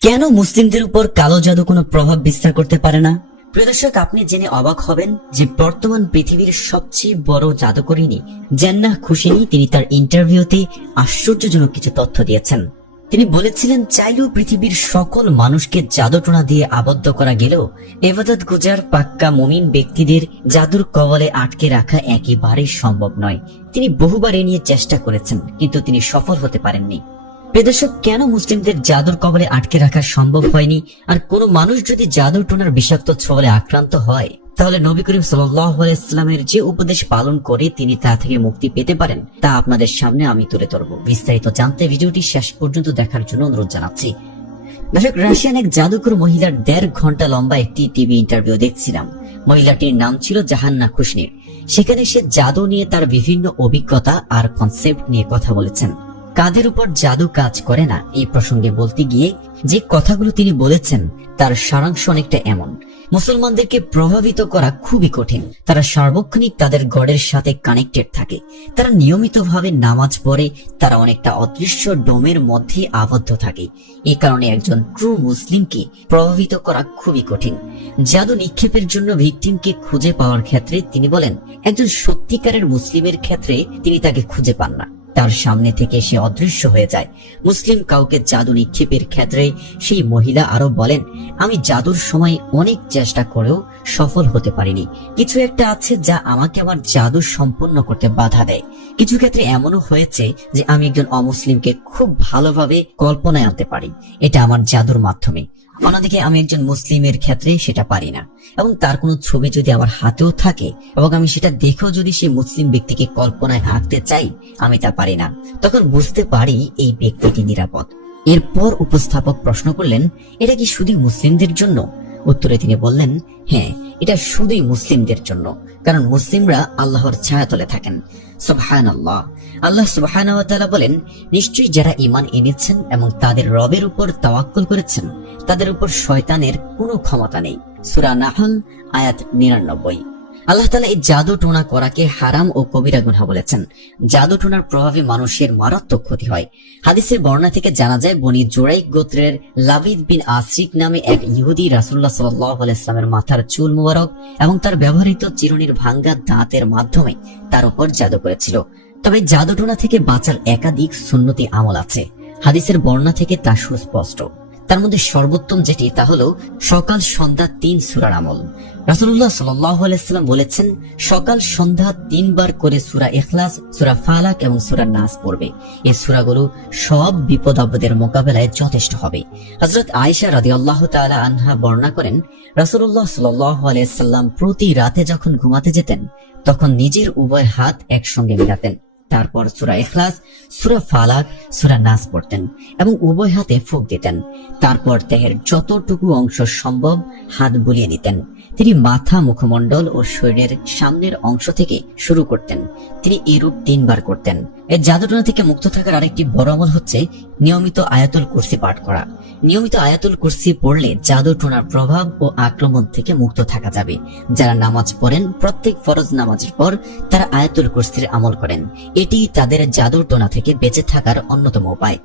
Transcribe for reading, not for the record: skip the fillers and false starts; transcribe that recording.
কেন মুসলিমদের উপর কালো জাদু কোনো প্রভাব বিস্তার করতে পারে না? প্রিয় দর্শক, আপনি জেনে অবাক হবেন যে বর্তমান পৃথিবীর সবচেয়ে বড় জাদুকরিনী জান্নাহ খুশিনী তিনি তার ইন্টারভিউতে আশ্চর্যজনক কিছু তথ্য দিয়েছেন। তিনি বলেছিলেন, চাইলেও পৃথিবীর সকল মানুষকে জাদুটোনা দিয়ে আবদ্ধ করা গেলেও ইবাদত গুজার পাক্কা মুমিন ব্যক্তিদের জাদুর কবলে আটকে রাখা একেবারেই সম্ভব নয়। তিনি বহুবার এ নিয়ে চেষ্টা করেছেন, কিন্তু তিনি সফল হতে পারেননি। দর্শক, কেন মুসলিমদের জাদুর কবলে আটকে রাখা সম্ভব হয়নি? আর কোন মানুষ যদি জাদুর টোনার বিষাক্ত ছোবলে আক্রান্ত হয়, তাহলে নবী করিম সাল্লাল্লাহু আলাইহি ওয়াসাল্লামের যে উপদেশ পালন করে তিনি তা থেকে মুক্তি পেতে পারেন, তা আপনাদের সামনে আমি তুলে ধরব। বিস্তারিত জানতে ভিডিওটি শেষ পর্যন্ত দেখার জন্য অনুরোধ জানাচ্ছি। দর্শক, রাশিয়ান এক জাদুকর মহিলার 1.5 ঘন্টা লম্বা একটি টিভি ইন্টারভিউ দেখছিলাম। মহিলাটির নাম ছিল জান্নাহ খুশিনী। সেখানে সে জাদু নিয়ে তার বিভিন্ন অভিজ্ঞতা আর কনসেপ্ট নিয়ে কথা বলেছেন। কাদের উপর জাদু কাজ করে না এই প্রসঙ্গে বলতে গিয়ে যে কথাগুলো তিনি বলেছেন তার সারাংশ অনেকটা এমন: মুসলমানদেরকে প্রভাবিত করা খুবই কঠিন। তারা সার্বক্ষণিক তাদের গডের সাথে কানেক্টেড থাকে। তারা নিয়মিতভাবে নামাজ পড়ে। তারা অনেকটা অদৃশ্য ডোমের মধ্যে আবদ্ধ থাকে। এই কারণে একজন ট্রু মুসলিমকে প্রভাবিত করা খুবই কঠিন। জাদু নিক্ষেপের জন্য ভিকটিমকে খুঁজে পাওয়ার ক্ষেত্রে তিনি বলেন, একজন সত্যিকারের মুসলিমের ক্ষেত্রে তিনি তাকে খুঁজে পান না, তার সামনে থেকে সে অদৃশ্য হয়ে যায়। মুসলিম কাউকে জাদু নিক্ষেপের ক্ষেত্রে সেই মহিলা আরো বলেন, আমি জাদুর সময় অনেক চেষ্টা করেও সফল হতে পারিনি। কিছু একটা আছে যা আমাকে আমার জাদু সম্পন্ন করতে বাধা দেয়। কিছু ক্ষেত্রে এমনও হয়েছে যে আমি একজন অমুসলিমকে খুব ভালোভাবে কল্পনায় আনতে পারি, এটা আমার জাদুর মাধ্যমে। অন্যদিকে আমি একজন মুসলিমের ক্ষেত্রে সেটা পারি না, এবং তার কোনো ছবি যদি আমার হাতেও থাকে এবং আমি সেটা দেখেও যদি সেই মুসলিম ব্যক্তিকে কল্পনায় আঁকতে চাই, আমি তা পারি না। তখন বুঝতে পারি এই ব্যক্তিটি নিরাপদ। এরপর উপস্থাপক প্রশ্ন করলেন, এটা কি শুধু মুসলিমদের জন্য? উত্তরে তিনি বললেন, হ্যাঁ, এটা শুধুই মুসলিমদের জন্য, কারণ মুসলিমরা আল্লাহর ছায়াতলে থাকেন। সুবহানাল্লাহ। আল্লাহ সুবহানাহু ওয়া তাআলা বলেন, নিশ্চয়ই যারা ঈমান এনেছেন এবং তাদের রবের উপর তাওয়াক্কুল করেছেন, তাদের উপর শয়তানের কোনো ক্ষমতা নেই। সূরা নাহল আয়াত 99। আল্লাহ তাআলা এই জাদু টোনা করাকে হারাম ও কবিরা গুনাহ বলেছেন। জাদু টোনার প্রভাবে মানুষের মারাত্মক ক্ষতি হয়। হাদিসের বর্ণনা থেকে জানা যায়, বনি জুরাইক গোত্রের লাবিদ বিন আসরিক নামে এক ইহুদি রাসূলুল্লাহ সাল্লাল্লাহু আলাইহি ওয়াসাল্লামের মাথার চুল মুবারক এবং তার ব্যবহৃত চিরুনির ভাঙ্গা দাঁতের মাধ্যমে তার উপর জাদু করেছিল। তবে জাদু টোনা থেকে বাঁচার একাধিক সুন্নতি আমল আছে। হাদিসের বর্ণনা থেকে তা সুস্পষ্ট। তার মধ্যে সর্বোত্তম যেটি, তা হলো সকাল সন্ধ্যা 3 সূরার আমল। রাসূলুল্লাহ সাল্লাল্লাহু আলাইহি ওয়াসাল্লাম বলেছেন, সকাল সন্ধ্যা 3 বার করে সূরা ইখলাস, সূরা ফালাক এবং সূরা নাস পড়বে। এই সূরাগুলো সব বিপদ আপদের মোকাবেলায় যথেষ্ট হবে। হযরত আয়েশা রাদিয়াল্লাহু তাআলা আনহা বর্ণনা করেন, রাসূলুল্লাহ সাল্লাল্লাহু আলাইহি ওয়াসাল্লাম প্রতি রাতে যখন ঘুমাতে যেতেন, তখন নিজের উভয় হাত একসঙ্গে মেলাতেন। তারপর সূরা ইখলাস, সূরা ফালাক, সূরা নাস পড়তেন এবং উভয় হাতে ফুঁক দিতেন। তারপর দেহের যতটুকু অংশ সম্ভব হাত বুলিয়ে নিতেন। তিনি মাথা, মুখমণ্ডল ও শরীরের সামনের অংশ থেকে শুরু করতেন। তিনি এরূপ 3 বার করতেন। এই জাদুটোনা থেকে মুক্ত থাকার আরেকটি বড় আমল হচ্ছে নিয়মিত আয়াতুল কুরসি পাঠ করা। নিয়মিত আয়াতুল কুরসি পড়লে জাদুটোনার প্রভাব ও আক্রমণ থেকে মুক্ত থাকা যাবে। যারা নামাজ পড়েন, প্রত্যেক ফরজ নামাজের পর তারা আয়াতুল কুরসির আমল করেন। এটি তাদের জাদুটোনা থেকে বেঁচে থাকার অন্যতম উপায়।